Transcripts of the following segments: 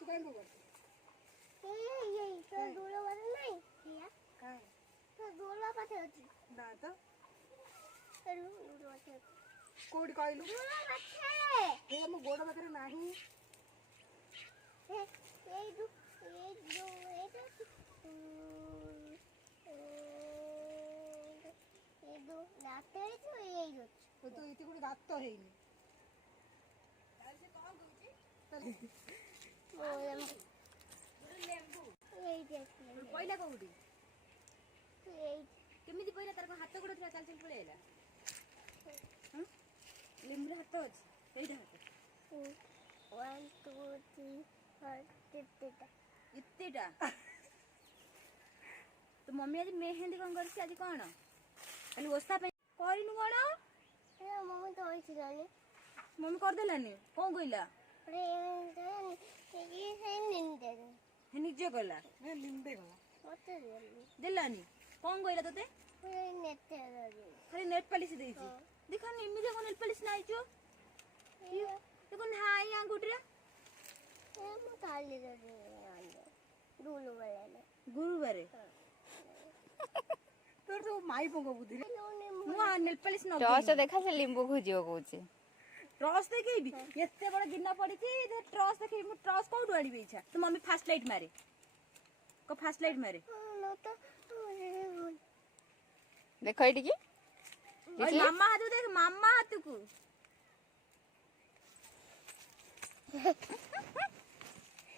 तू काय करतो ये तो डोला वाला नहीं किया काय तो डोला पाते होती ना तो चलो डोला पाते कोडी कहलु डोला पाते ए म गोड़ पाखरे नाही ये दो लाते तो ये दो तो इति कोडी दात हेइनी तार से कोन कहूची लेम्बू ये देखिए पहिला कोडी ये केमिति पहिला तार हाथ गोड़ थिला चल चल पळे आला हम लेम्बू हाथ अछि एइटा हाथ 1 2 3 4 इत्तेटा तो मम्मी आज मेहंदी कोन करछि आज कोन खाली ओस्ता पे करिनु कोन ये मम्मी तो होई छिलानी मम्मी कर देलानी कोन कइला अरे ये है निंदे हे निजे गला हे निंदे गला मत देलानी कोन कइला तते ये नेते खाली नेट पॉलिश देछि देखा नि इमी देखो नेट पॉलिश नाइ जो देखो हाई अंगूठा ये मो खाली दे डूलो वाला ने गुरुवारे तोर तो माई पंगो बुद्धि मु नेल पॉलिश न टॉस देखा से लिंबू खोजियो कहूची ट्रस देखेबी एते बड़ गिन्ना पड़ी थी ट्रस देखेबी मु ट्रस कोड आड़ी बेइछा तो मम्मी फास्ट लाइट मारे को फास्ट लाइट मारे नो तो देखो एटी की और मामा हाथ देख मामा हाथ को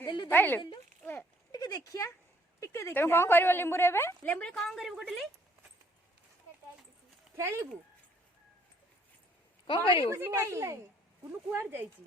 देलु देलु टिके देखिया तुम कोन करबो लिंबू रे बे लेम्बू रे कोन करबो गोटली खेलिबू कोन करबो कुनु कुआर जाईची